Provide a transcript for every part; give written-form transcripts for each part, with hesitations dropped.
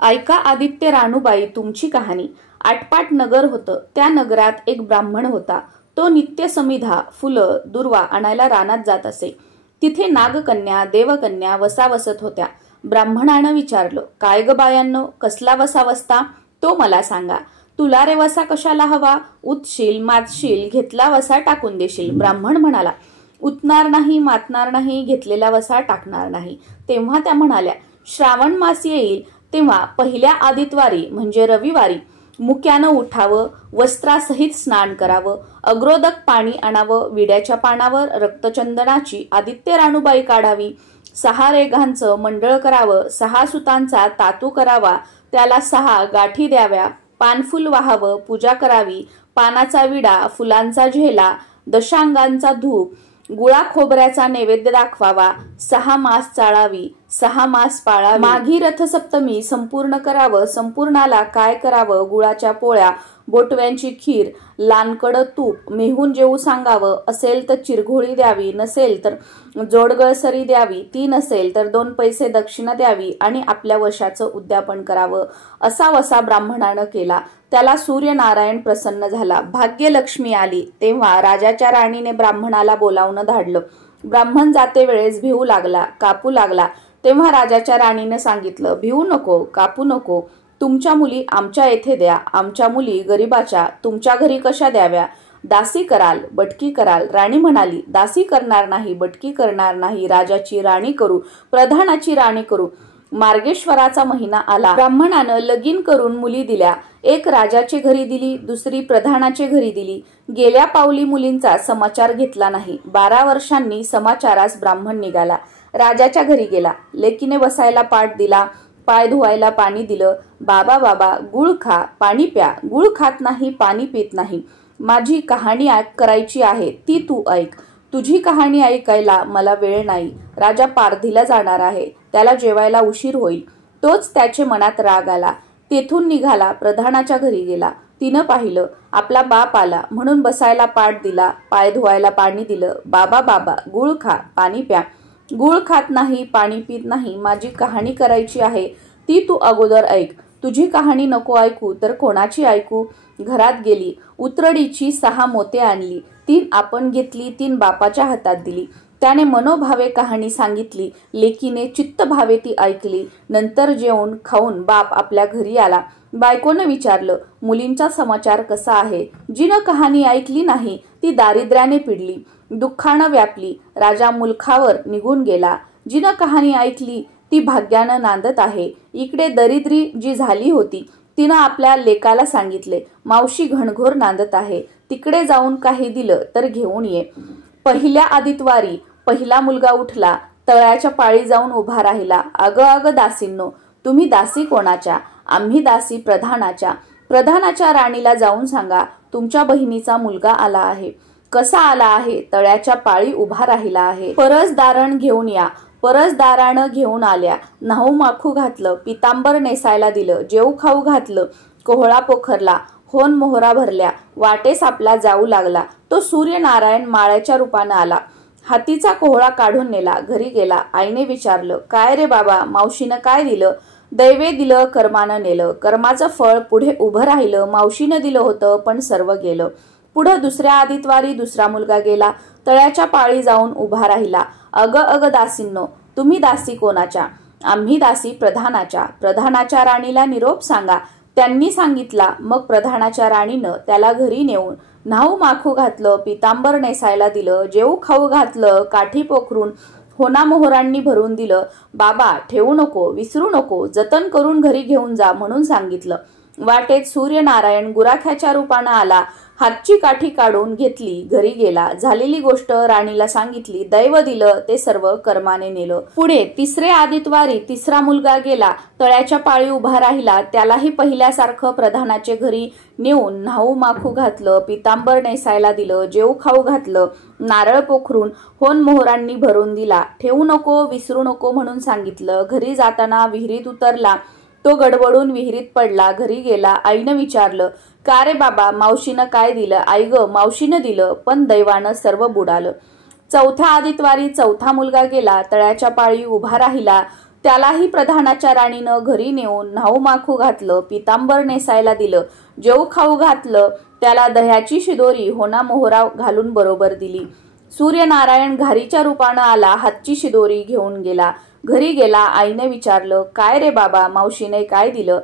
ऐका आदित्य रानूबाई तुमची कहाणी। आटपाट नगर होतं। त्या नगरात एक ब्राह्मण होता। तो नित्य समिधा, फुलं, दुर्वा आणायला रानात जात असे। तिथे नागकन्या, देवकन्या वसावसत होत्या। ब्राह्मणानं विचारलं, काय ग बायांनो, कसला वसा वसता? तो मला सांगा. तुला रे वसा कशाला हवा? उतशील, मातशील, घेतला वसा टाकून देशील. ब्राह्मण म्हणाला, उतणार नाही, मातणार नाही, घेतलेला वसा टाकणार नाही. तेव्हा त्या म्हणाल्या, श्रावण मास येईल तेव्हा पहिल्या आदितवारी म्हणजे रविवारी मुक्यानं उठावं, वस्त्रासहित स्नान करावं, अग्रोदक पाणी आणावं, विड्याच्या पानावर रक्तचंदनाची आदित्य रानूबाई काढावी, 6 रेघांचं मंडळ करावं, 6 सुतांचा तातू करावा, त्याला 6 गाठी द्याव्या, पानफुल वाहावं, पूजा करावी, पानाचा विडा, फुलांचा झेला, दशांगांचा धूप, गुळा खोबऱ्याचा नैवेद्य दाखवावा, 6 मास चाळावी, 6 मास पाळावी, माघी रथसप्तमी संपूर्ण करावं, संपूर्णाला काय करावं, गुळाच्या पोळ्या, बोटव्यांची खीर, लानकडं तूप, मेहून जेवू सांगावं, असेल तर चिरघोळी द्यावी, नसेल तर जोडगळसरी द्यावी, ती नसेल तर 2 पैसे दक्षिणा द्यावी आणि आपल्या वशाचं उद्यापन करावं. असा वसा ब्राह्मणानं केला. त्याला सूर्यनारायण प्रसन्न झाला. भाग्यलक्ष्मी आली तेव्हा राजाच्या राणीने ब्राह्मणाला बोलावणं धाडलं. ब्राह्मण जाते वेळेस भिवू लागला, कापू लागला. तेव्हा राजाच्या राणीनं सांगितलं, भिवू नको, कापू नको, तुमच्या मुली आमच्या येथे द्या. आमच्या मुली गरिबाच्या तुमच्या घरी कशा द्याव्या? दासी कराल, बटकी कराल. राणी म्हणाली, दासी करणार नाही, बटकी करणार नाही, राजाची राणी करू, प्रधानाची राणी करू. मार्गेश्वराचा महिना आला. ब्राह्मणानं लगीन करून मुली दिल्या. एक राजाचे घरी दिली, दुसरी प्रधानाचे घरी दिली. गेल्या पावली मुलींचा समाचार घेतला नाही. 12 वर्षांनी समाचारास ब्राह्मण निघाला. राजाच्या घरी गेला. लेकीने बसायला पाट दिला, पाय धुवायला पाणी दिलं. बाबा बाबा, गुळ खा, पाणी प्या. गुळ खात नाही, पाणी पित नाही. माझी कहाणी करायची आहे, ती तू ऐक. तुझी कहाणी ऐकायला मला वेळ नाही. राजा पारधीला जाणार आहे, त्याला जेवायला उशीर होईल. तोच त्याचे मनात राग आला. तेथून निघाला, प्रधानाच्या घरी गेला. तिनं पाहिलं, आपला बाप आला म्हणून बसायला पाट दिला, पाय धुवायला पाणी दिलं. बाबा बाबा, गुळ खा, पाणी प्या. गुळ खात नाही, पाणी पित नाही. माझी कहाणी करायची आहे, ती तू अगोदर ऐक. तुझी कहाणी नको ऐकू तर कोणाची ऐकू? घरात गेली, उतरडीची 6 मोते आणली. 3 आपण घेतली, 3 बापाच्या हातात दिली. त्याने मनोभावे कहाणी सांगितली. लेकीने चित्तभावे ती ऐकली. नंतर जेवून खाऊन बाप आपल्या घरी आला. बायकोनं विचारलं, मुलींचा समाचार कसा आहे? जिनं कहाणी ऐकली नाही ती दारिद्र्याने पिडली, दुःखानं व्यापली. राजा मुलखावर निघून गेला. जिनं कहाणी ऐकली ती भाग्यानं नांदत आहे. इकडे दरिद्री जी झाली होती तिनं आपल्या लेकाला सांगितले, मावशी घणघोर नांदत आहे, तिकडे जाऊन काही दिलं तर घेऊन ये. पहिल्या आदितवारी पहिला मुलगा उठला, तळ्याच्या पाळी जाऊन उभा राहिला. अगं अगं दासींनो, तुम्ही दासी कोणाच्या? आम्ही दासी प्रधानाच्या. प्रधानाच्या राणीला जाऊन सांगा, तुमच्या बहिणीचा मुलगा आला आहे. कसा आला आहे? तळ्याच्या पाळी उभा राहिला आहे. परसदारण घेऊन या. परसदारानं घेऊन आल्या. न्हाऊ माखू घातलं, पितांबर नेसायला दिलं, जेऊ खाऊ घातलं, कोहळा पोखरला, होन मोहरा भरल्या. वाटेस आपला जाऊ लागला. तो सूर्यनारायण माळ्याच्या रूपानं आला. हातीचा कोहळा काढून नेला. घरी गेला. आईने विचारलं, काय रे बाबा, मावशीनं काय दिलं? दैवे दिलं, कर्मानं नेलं. कर्माचं फळ पुढे उभं राहिलं. मावशीनं दिलं होतं पण सर्व गेलं. पुढं दुसऱ्या आदितवारी दुसरा मुलगा गेला. तळ्याच्या पाळी जाऊन उभा राहिला. अगं अगं दासींनो, तुम्ही दासी कोणाच्या? आम्ही दासी प्रधानाच्या. प्रधानाच्या राणीला निरोप सांगा. त्यांनी सांगितला. मग प्रधानाच्या राणीनं त्याला घरी नेऊन न्हाऊ माखू घातलं, पितांबर नेसायला दिलं, जेऊ खाऊ घातलं, काठी पोखरून होनामोहरांनी भरून दिलं. बाबा, ठेवू नको, विसरू नको, जतन करून घरी घेऊन जा म्हणून सांगितलं. वाटेत सूर्यनारायण गुराख्याच्या रूपानं आला. हातची काठी काढून घेतली, घरी गेला. झालेली गोष्ट राणीला सांगितली. दैव दिलं ते सर्व कर्माने नेलं. पुढे 3रे आदितवारी 3रा मुलगा गेला. तळ्याच्या पाळी उभा राहिला. त्यालाही पहिल्यासारखं प्रधानाचे घरी नेऊन न्हाऊ माखू घातलं, पितांबर नेसायला दिलं, जेऊ खाऊ घातलं, नारळ पोखरून होन मोहरांनी भरून दिला. ठेवू नको, विसरू नको म्हणून सांगितलं. घरी जाताना विहिरीत उतरला. तो गडबडून विहिरीत पडला. घरी गेला. आईनं विचारलं, का रे बाबा, मावशीनं काय दिलं? आई ग, मावशीनं दिलं पण दैवानं सर्व बुडालं. 4थ्या आदितवारी 4था मुलगा गेला. तळ्याच्या पाळी उभा राहिला. त्यालाही प्रधानाच्या राणीनं घरी नेऊन न्हाऊ माखू घातलं, पितांबर नेसायला दिलं, जेऊ खाऊ घातलं, त्याला दह्याची शिदोरी होना मोहरा घालून बरोबर दिली. सूर्यनारायण घारीच्या रूपानं आला, हातची शिदोरी घेऊन गेला. घरी गेला, आईने विचारलं, काय रे बाबा, मावशीने काय दिलं?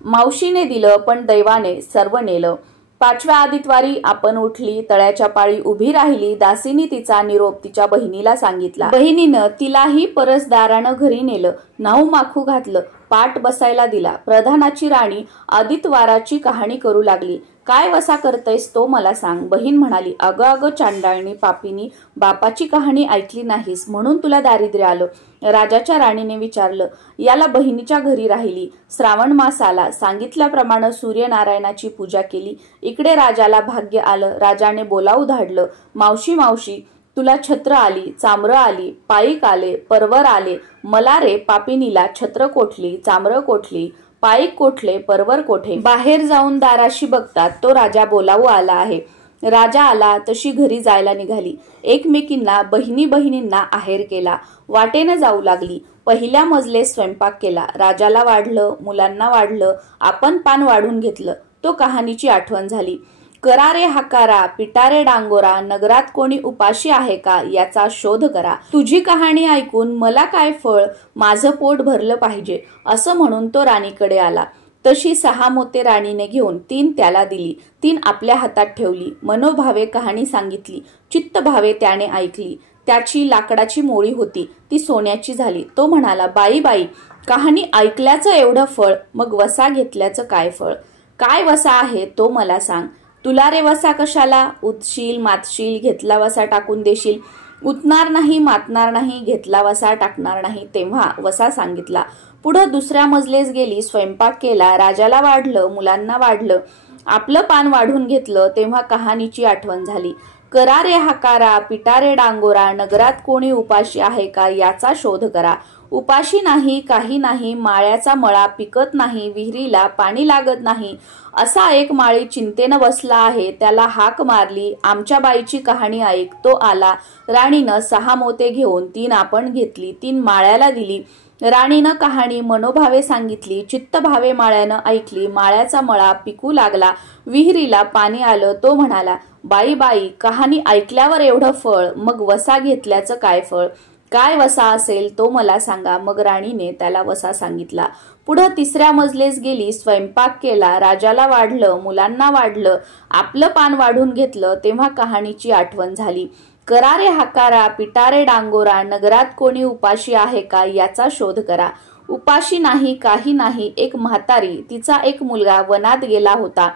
मावशीने दिलं, पण दैवाने सर्व नेलं. 5व्या आदितवारी आपण उठली, तळ्याच्या पाळी उभी राहिली. दासीनी तिचा निरोप तिच्या बहिणीला सांगितला. बहिणीनं तिलाही परसदारानं घरी नेलं, न्हाऊ माखू घातलं, पाठ बसायला दिला. प्रधानाची राणी आदितवाराची कहाणी करू लागली. काय वसा करतयस तो मला सांग. बहीण म्हणाली, अगं अगं चांडाळणी पापीनी, बापाची कहाणी ऐकली नाहीस म्हणून तुला दारिद्र्य आलं. राजाच्या राणीने विचारलं. याला बहिणीच्या घरी राहिली. श्रावण मास आला. सांगितल्याप्रमाणे सूर्यनारायणाची पूजा केली. इकडे राजाला भाग्य आलं. राजाने बोलावू धाडलं. मावशी मावशी, तुला छत्र आली, चामरं आली, पाईक आले, परवर आले. मला रे पापिनीला छत्र कोठली, चामरं कोठली, पाईक कोठले, परवर कोठे. बाहेर जाऊन दाराशी बघतात तो राजा बोलावू आला आहे. राजा आला तशी घरी जायला निघाली. एकमेकींना बहिणी बहिणींना आहेर केला. वाटेनं जाऊ लागली. पहिल्या मजले स्वयंपाक केला. राजाला वाढलं, मुलांना वाढलं, आपण पान वाढून घेतलं. तो कहाणीची आठवण झाली. करारे हाकारा, पिटारे डांगोरा, नगरात कोणी उपाशी आहे का याचा शोध करा. तुझी कहाणी ऐकून मला काय फळ, माझं पोट भरलं पाहिजे असं म्हणून तो राणीकडे आला. तशी 6 मोते राणीने घेऊन 3 त्याला दिली. 3 आपल्या हातात ठेवली. मनोभावे कहाणी सांगितली. चित्तभावे त्याने ऐकली. त्याची लाकडाची मोळी होती, ती सोन्याची झाली. तो म्हणाला, बाई बाई, कहाणी ऐकल्याचं एवढं फळ, मग वसा घेतल्याचं काय फळ? काय वसा आहे तो मला सांग. तुला रे वसा कशाला? उतशील, मातशील, घेतला वसा टाकून देशील. उतणार नाही, मातणार नाही, घेतला वसा टाकणार नाही. तेव्हा वसा सांगितला. पुढं दुसऱ्या मजलेस गेली. स्वयंपाक केला. राजाला वाढलं, मुलांना वाढलं, आपलं पान वाढून घेतलं. तेव्हा कहाणीची आठवण झाली. करारे हाकारा, पिटारे डांगोरा, नगरात कोणी उपाशी आहे का याचा शोध करा. उपाशी नाही, काही नाही, माळ्याचा मळा पिकत नाही, विहिरीला पाणी लागत नाही. असा एक माळी चिंतेनं बसला आहे. त्याला हाक मारली, आमच्या बाईची कहाणी ऐक. तो आला. राणीनं 6 मोते घेऊन 3 आपण घेतली. 3 माळ्याला दिली. राणीनं कहाणी मनोभावे सांगितली. चित्तभावे माळ्यानं ऐकली. माळ्याचा मळा पिकू लागला. विहिरीला पाणी आलं. तो म्हणाला, बाई बाई, कहाणी ऐकल्यावर एवढं फळ, मग वसा घेतल्याचं काय फळ? काय वसा असेल तो मला सांगा. मग राणीने त्याला वसा सांगितला. पुढं तिसऱ्या मजलेस गेली. स्वयंपाक केला. राजाला वाढलं, मुलांना वाढलं, आपलं पान वाढून घेतलं. तेव्हा कहाणीची आठवण झाली. करारे हाकारा, पिटारे डांगोरा, नगरात कोणी उपाशी आहे का याचा शोध करा. उपाशी नाही, काही नाही, एक म्हातारी, तिचा एक मुलगा वनात गेला होता.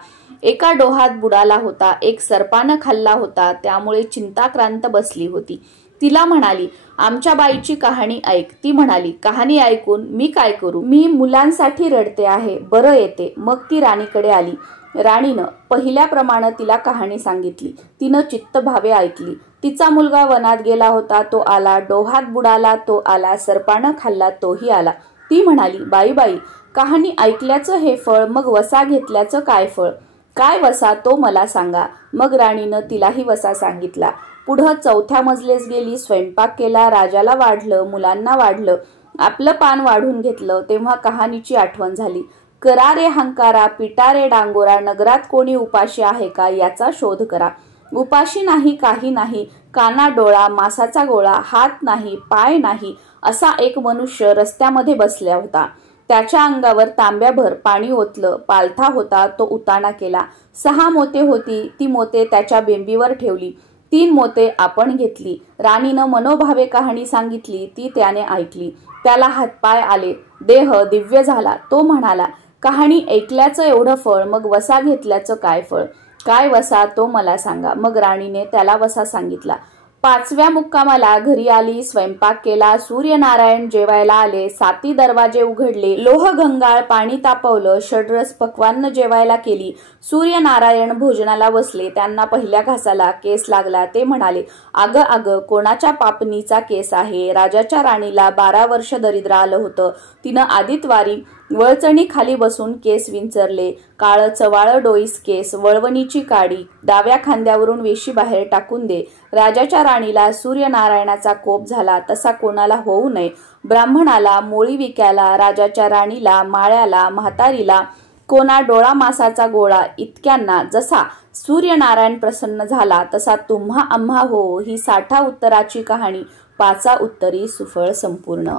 एका डोहात बुडाला होता. एक सर्पानं खाल्ला होता. त्यामुळे चिंताक्रांत बसली होती. तिला म्हणाली, आमच्या बाईची कहाणी ऐक. ती म्हणाली, कहाणी ऐकून मी काय करू? मी मुलांसाठी रडते आहे, बरं येते. मग ती राणीकडे आली. राणीनं पहिल्याप्रमाणे तिला कहाणी सांगितली. तिनं चित्तभावे ऐकली. तिचा मुलगा वनात गेला होता. तो आला. डोहात बुडाला. तो आला. सर्पानं खाल्ला. तोही आला. ती म्हणाली, बाई बाई, कहाणी ऐकल्याचं हे फळ, मग वसा घेतल्याचं काय फळ? काय वसा तो मला सांगा. मग राणीनं तिलाही वसा सांगितला. पुढं 4थ्या मजलेस गेली. स्वयंपाक केला. राजाला वाढलं, मुलांना वाढलं, आपलं पान वाढून घेतलं. तेव्हा कहाणीची आठवण झाली. करारे हंकारा, पिटारे डांगोरा, नगरात कोणी उपाशी आहे का याचा शोध करा. उपाशी नाही, काही नाही, काना डोळा, मासाचा गोळा, हात नाही, पाय नाही, असा एक मनुष्य रस्त्यामध्ये बसला होता. त्याच्या अंगावर तांब्याभर पाणी ओतलं. पालथा होता. तो उताना केला. 6 मोते होती. ती मोते त्याच्या बेंबीवर ठेवली. 3 मोते आपण घेतली. राणीनं मनोभावे कहाणी सांगितली. ती त्याने ऐकली. त्याला हातपाय आले. देह दिव्य झाला. तो म्हणाला, कहाणी ऐकल्याचं एवढं फळ, मग वसा घेतल्याचं काय फळ? काय वसा तो मला सांगा. मग राणीने त्याला वसा सांगितला. 5व्या मुक्कामाला घरी आली. स्वयंपाक केला. सूर्यनारायण जेवायला आले. 7 दरवाजे उघडले. लोह गंगाळ पाणी तापवलं. षड्रस पक्वान्न जेवायला केली. सूर्यनारायण भोजनाला बसले. त्यांना पहिल्या घासाला केस लागला. ते म्हणाले, अगं अगं, कोणाच्या पापणीचा केस आहे? राजाच्या राणीला 12 वर्ष दरिद्र आलं होतं. तिनं आदितवारी वळचणी खाली बसून केस विंचरले, काळ चवाळ डोईस केस, वळवणीची काडी, डाव्या खांद्यावरून वेशी बाहेर टाकून दे. राजाच्या राणीला सूर्यनारायणाचा कोप झाला तसा कोणाला होऊ नये. ब्राह्मणाला, मोळी विक्याला, राजाच्या राणीला, माळ्याला, म्हातारीला, कोणा डोळा मासाचा गोळा इतक्यांना जसा सूर्यनारायण प्रसन्न झाला तसा तुम्हा आम्हा हो. ही 60 उत्तराची कहाणी 5 उत्तरी सुफळ संपूर्ण.